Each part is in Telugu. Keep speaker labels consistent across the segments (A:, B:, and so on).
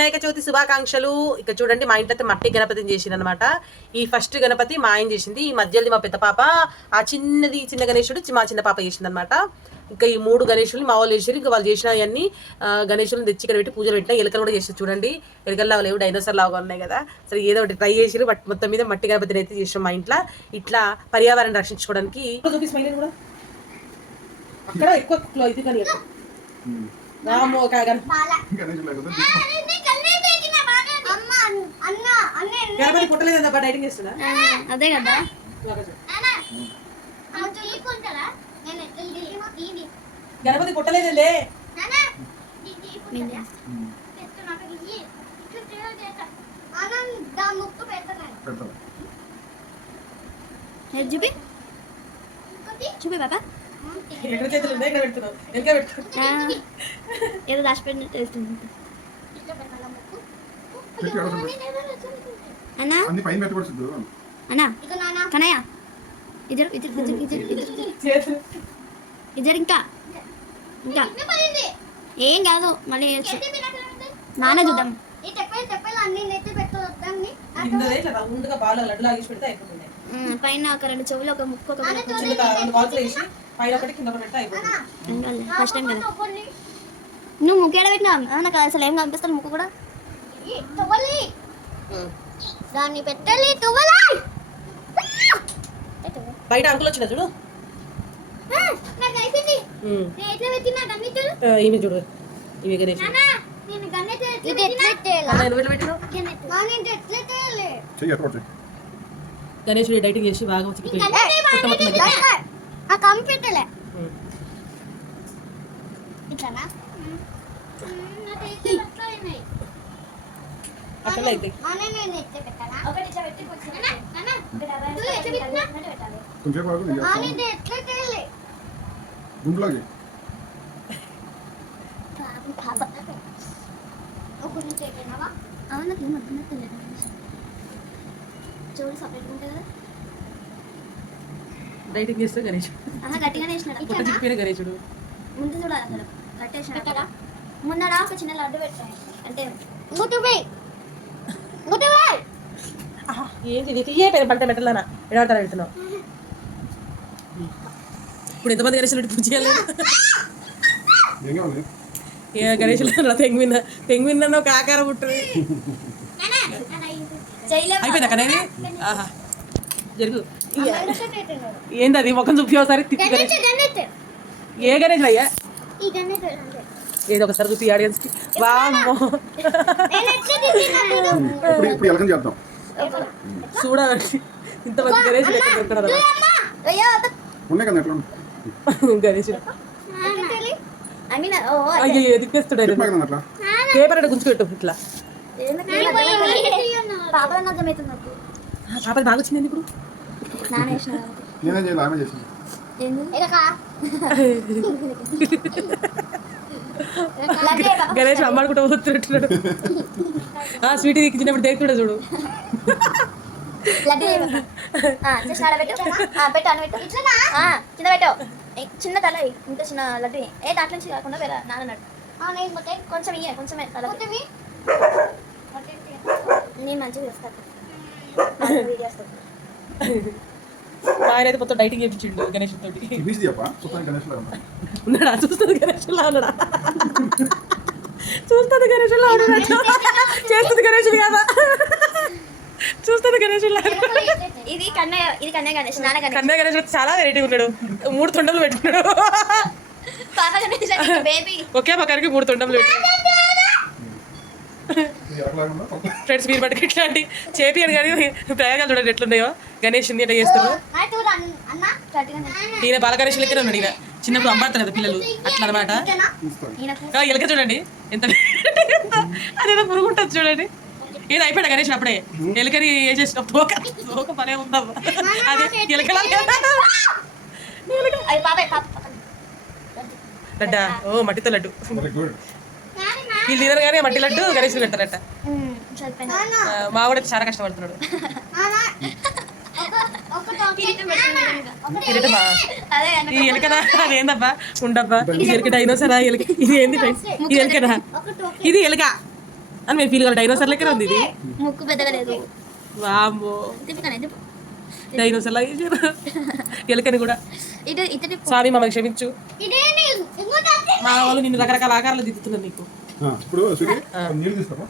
A: వినాయక చవితి శుభాకాంక్షలు. ఇక చూడండి మా ఇంట్లో అయితే మట్టి గణపతిని చేసింది అనమాట ఈ ఫస్ట్ గణపతి మా ఆయన చేసింది ఈ మధ్యది మా పెద్ద పాప. ఆ చిన్నది చిన్న గణేశుడు మా చిన్న పాప చేసింది అనమాట ఇంకా ఈ మూడు గణేశులు మా వాళ్ళు చేసారు ఇంకా వాళ్ళు చేసిన అవన్నీ గణేశులను తెచ్చి ఇక్కడ పెట్టి పూజలు పెట్టిన ఎలుకలు కూడా చేసి చూడండి. ఎలుకల్లా లేవు డైనోసార్ లాగా ఉన్నాయి కదా. సరే ఏదో ఒకటి ట్రై చేసారు బట్ మొత్తం మీద మట్టి గణపతిని అయితే చేసాం మా ఇంట్లో. ఇట్లా పర్యావరణం రక్షించుకోవడానికి. కూడా. అక్కడ ఎక్కువ ఇది కానీ రాము
B: గణేష్ లేకపోతే
C: అమ్మ అన్న అన్న
A: గణపతి పుట్టలేదా బట్ డైటింగ్ చేస్తున్నా
D: అదే కదా.
A: గణపతి పుట్టలేదండి
D: చూపి. చూపి బాబా.
A: ఎక్కడ చేతులు ఉన్నాయి ఎక్కడ పెడుతున్నావు పెట్టు
D: ఆ, ఏదో దాచిపెట్టినట్టు వెళ్తుంది
C: ఇట్లా పెట్టాలా ముక్కు
B: పెట్టి అడగదు.
D: అన్నా?
B: అన్ని పైన పెట్టకూడదు
D: అన్నా?
C: ఇక నాన్న.
D: కనయ్య? ఇద్దరు ఇద్దరు ఇద్దరు ఇద్దరు ఇద్దరు.
A: చేతులు.
D: ఇద్దరు ఇంకా? ఏం కాదు మళ్ళీ చేయొచ్చు.
C: ఎత్తి పెట్టాలంటే
D: నానే చూద్దాం. పైన ఒక రెండు చెవులు ఒక ముక్కు ఒక
C: నాన్న
D: ఫస్ట్ టైం కదా. నువ్వు ముక్కు ఏడ పెట్టినావు? నాకు అసలు ఏం కనిపిస్తుంది ముక్కు కూడా?
C: తవ్వాలి. దాన్ని పెట్టాలి తవ్వాలి.
A: బయట అంకులు వచ్చిన చూడు? ఈమె చూడు. ఇవి గణేషుడు డైటింగ్ చేసి బాగా
C: కంప్యూటర్లే. ఇట్లానా
A: అట్లనే అయితే
C: నాన్న నేను ఎట్లా పెట్టాలా ఒకటి ఇట్లా పెట్టి నాన్న నువ్వు పెట్టినా
B: కొంచెం గుండులాగి
D: అవును సపరేట్ కదా
A: డైటింగ్ చేస్తే గణేష్ పుట్ట చిక్కిపోయిన గణేషుడు.
D: ముందు చూడాలి అసలు. కట్టేసిన ముందర ఒక చిన్న లడ్డు పెట్టాయి అంటే
A: ఏంటి ఇది? తీయే పేరు పంట పెట్టలేనా? ఎడబడతాను పెడుతున్నావు ఇప్పుడు ఎంతమంది గణేషులు పూజ చేయాలి.
B: ఏం
A: గణేషులు తెంగిన తెంగిన ఒక ఆకారం ఉంటుంది అయిపోయిందా కనేది ఆహా. జరుగు. ఏంది అది? ముఖం చూపి ఒకసారి తిప్పి ఏ గణేష్ అయ్యా? ఏదో ఒకసారి చూపి ఆడియన్స్ వామ్మో.
B: ఇప్పుడు ఇప్పుడు చేద్దాం
A: చూడాలి ఇంతమంది గణేష్ లెక్క దొరకడం
D: అయ్యో
B: ఉన్నాయి కదా ఎట్లా
A: గణేష్ అయ్యో ఎదికేస్తాడు
B: అట్లా?
A: పేపర్ అంటే గుంజుపెట్టు ఇట్లా. పాపది బాగా వచ్చింది ఇప్పుడు
B: నేనేం చేయాలి ఆమె చేసింది.
A: గణేష్ అమ్మాడుకుంటూ పోతున్నట్టున్నాడు. ఆ స్వీట్ చిన్నప్పుడు దేకుతాడు చూడు.
D: లడ్డు ఏ పాప? ఆ, చేసిన ఆడ పెట్టు. ఆ, పెట్టు అని పెట్టు.
C: ఇట్లనా?
D: ఆ, కింద పెట్టు. ఏ, చిన్న తల. ఇంత చిన్న లడ్డు. ఏ దాంట్లో నుంచి కాకుండా వేరే నాన్న అన్నాడు
C: ఆ నేను పోతే
D: కొంచెం ఇయ్యే కొంచెమే తల నేను మంచిగా చేస్తాను వీడియో వస్తుంది
A: ఆయన అయితే మొత్తం డైటింగ్ చేయించిండు గణేష్ తోటి.
B: ఉన్నాడు.
A: ఉన్నాడా? చూస్తుంది గణేష్ లా ఉన్నాడా? చూస్తుంది గణేష్ లా ఉన్నాడా? చేస్తుంది గణేష్ కదా చూస్తుంది గణేష్ లా
D: ఇది కన్నయ్య ఇది కన్నయ్య గణేష్ నాన్న గణేష్.
A: కన్నయ్య గణేష్ చాలా వెరైటీ ఉన్నాడు. మూడు తొండలు పెట్టుకున్నాడు
D: పాప గణేష్ బేబీ
A: ఒకే పక్కరికి మూడు తొండలు
B: ఉందా
A: ఫ్రెండ్స్ మీరు బట్టి ఇట్లాంటి చేపియను కానీ ప్రయోగాలు చూడండి ఎట్లున్నాయో. గణేష్ ఎట్లా
C: అన్న
A: ఈయన బాలగణేష్ లెక్కనే ఉన్నాడు ఈయన. చిన్నప్పుడు అంబాడతారు కదా పిల్లలు అట్లా అనమాట ఎలక చూడండి. ఎంత అదేదో పురుగు ఉంటుంది చూడండి. ఏది అయిపోయాడు గణేష్ అప్పుడే? ఎలకని ఏ చేసిన తోక. తోక పనే ఉందమ్మా అదే ఎలకలా
D: అది పాప పాప.
A: లడ్డా? ఓ మట్టితో లడ్డు. వీళ్ళు తినరు కానీ మట్టి లడ్డు గణేష్ పెడతారట. మా అయితే చాలా కష్టపడుతున్నాడు. ఎలకదా అదేందబ్బా ఉండబ్బా ఇది ఎలక డైనోసరా? ఎలక ఇది ఏంది? ఇది ఎలకదా ఇది ఎలక. అని మేము ఫీల్ కావాలి డైనోసార్ లెక్కనే ఉంది ఇది.
D: ముక్కు పెద్దగా లేదు.
A: వామ్మో. డైనోసార్ లాగా చేశారు. ఎలుకని కూడా. స్వామి మమ్మల్ని క్షమించు. మా వాళ్ళు నిన్ను రకరకాల ఆకారాలు దిద్దుతున్నారు నీకు.
B: ఇప్పుడు సుఖీ నీళ్ళు తీసుకోపా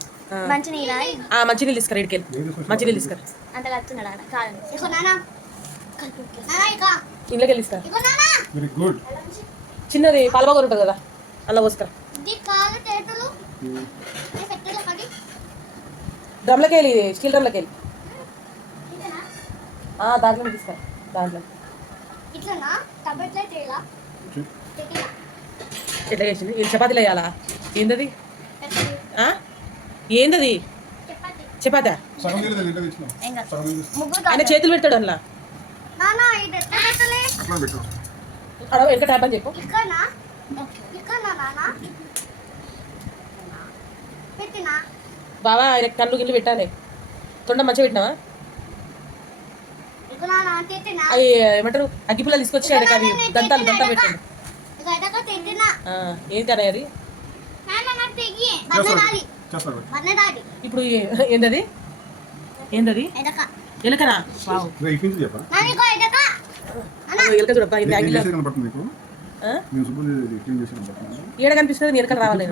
D: మంచి నీళ్ళ?
A: ఆ తీసుకురా ఇడికెళ్ళి
B: నీళ్ళు తీసుకొచ్చి
A: మంచినీళ్ళు తీసుకురా.
D: అంత కలుపుతున్నాడు కాదు.
C: ఇగో నానా. నానా ఇక
A: ఇంట్లోకి వెళ్ళి తీసుకురా.
C: ఇగో నానా.
B: Very good.
A: చిన్నది పాలబాగర్ ఉంటుంది కదా అలా పోసుకురా.
C: ఇది
A: డ్రమ్లోకి వెళ్ళి స్టీల్ డ్రమ్లోకి వెళ్ళి. ఆ, దాంట్లో తీసుకురా దాంట్లో.
C: ఇట్లనా?
A: ఎట్లా చేసింది ఇది చపాతీలు వేయాలా? ఆ? ఏందది?
C: చపాతి.
A: ఆయన చేతులు పెడతాడు ట్యాప్ అని చెప్పు.
C: పెట్టినా?
A: బావా ఆయన కళ్ళు గిల్లు పెట్టాలి. తొండ మంచిగా పెట్టినావా? అవి ఏమంటారు? అగ్గిపుల్లలు తీసుకొచ్చి దంతాలు దంతాలు పెట్టండి. ఆ, ఏంటి అన్నయ్య ఇప్పుడు ఏ- ఏందది ఏందది
C: ఎదక.
A: ఎలకనా వావ్.
B: ఇక ఇటు నుంచి చెప్పా
C: నాని ఇక ఎదక.
A: అగో ఎలక చూడప్పా ఇది ఏడ కనిపిస్తుంది ఎలకలు రావాలి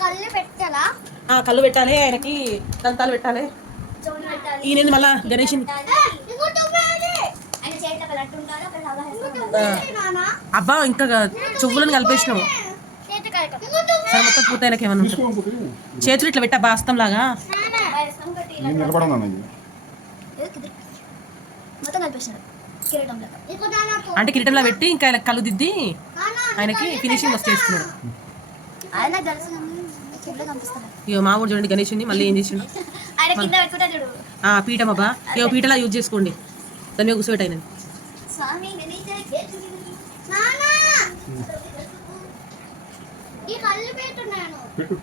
C: కళ్ళు పెట్టాలా?
A: ఆ కళ్ళు పెట్టాలి ఆయనకి దంతాలు పెట్టాలి. ఈయన మళ్ళా? గణేష్ అబ్బా ఇంకా చెవులను కలిపేసినావు. సరే మొత్తం పూర్తి ఆయనకి ఏమన్నా చేతులు ఇట్లా పెట్టా బాస్తం లాగా. అంటే కిరీటంలో పెట్టి ఇంకా ఆయన కళ్ళు దిద్ది ఆయనకి ఫినిషింగ్ వస్తే
D: కనిపిస్తున్నాడు
A: ఇగో మా ఊరు చూడండి గణేష్ మళ్ళీ ఏం చేసిండు? పీఠం అబ్బా. ఇగో పీటలా యూజ్ చేసుకోండి. దాని మీద కూర్చోబెట్టి ఆయన
D: స్వామి గణేశ
C: నానా ఈ కళ్ళు పెట్టున్నాను
B: పెట్టు.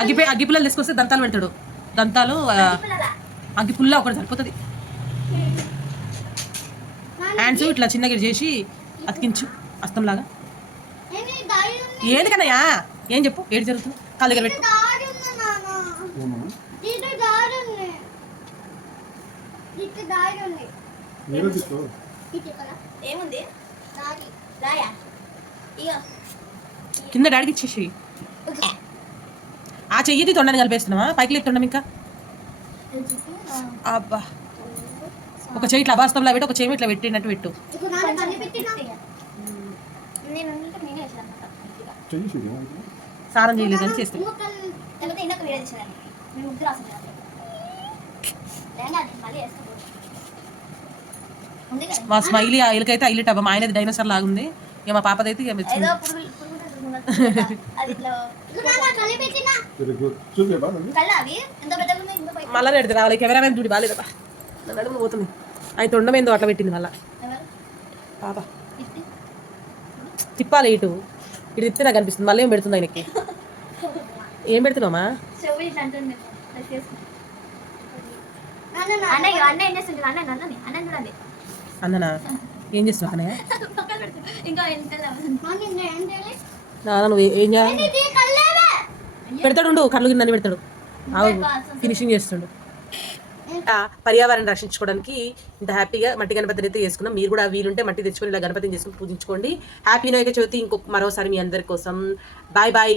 A: అగ్గి అగ్గి పుల్లలు తీసుకొస్తే దంతాలు పెడతాడు. దంతాలు అగ్గి పుల్ల ఒకటి సరిపోతుంది. హ్యాండ్స్ ఇట్లా చిన్నగా చేసి అతికించు అస్తంలాగా. ఏది కన్నయ్యా? ఏం చెప్పు? ఏడు జరుగుతుంది? కాళ్ళ దగ్గర పెట్టు.
D: ఏముంది?
A: కింద డాడీకి ఇచ్చేసి ఆ చెయ్యిది తొండని కలిపేస్తున్నావా? పైకి లేదు తొండం ఇంకా. అబ్బా. ఒక చెయ్యి ఇట్లా అబాస్తంలో పెట్టి ఒక చెయ్యి ఇట్లా పెట్టినట్టు పెట్టు? సారం చేయలేదని చేస్తాను
C: ఇంకో కళ్ళు
D: లేకపోతే ఇందాక వీడియో తీసేదాన్ని మేము ముగ్గురు అసలు లేదా అది మళ్ళీ వేస్తాను ఉంది కదా?
A: మా స్మైలీ ఆ ఎలుకైతే హైలైట్ అవ్వ మా ఆయనది డైనోసార్ లాగుంది. ఇక మా పాపదైతే ఇక
D: అది
B: అది
A: మళ్ళా పెడితే రావాలి. కెమెరామెన్ చూడి బాగాలేదబ్బా నడుము పోతుంది. ఆయన తొండం ఏందో అట్లా పెట్టింది మళ్ళా. పాప. తిప్పాలి ఇటు. ఇటు తిప్పితే నాకు అనిపిస్తుంది. మళ్ళీ ఏం పెడుతుంది ఆయనకి? ఏం పెడుతున్నామా
D: అది అన్నని అన్న చూడండి.
A: అన్ననా? ఏం చేస్తున్నావు అన్నయ్య.
D: ఇంకా ఎంత
C: నాన్న
A: నువ్వు ఏ- చేయాలి? పెడతాడు కళ్ళు కింద పెడతాడు. ఫినిషింగ్ చేస్తుండు. ఆ, పర్యావరణం రక్షించుకోవడానికి ఇంత హ్యాపీగా మట్టి గణపతిని అయితే చేసుకున్నాం. మీరు కూడా వీలుంటే మట్టి తెచ్చుకొని ఇలా గణపతిని చేసుకుని పూజించుకోండి. హ్యాపీ వినాయక చవితి ఇంకొక మరోసారి మీ అందరి కోసం. Bye bye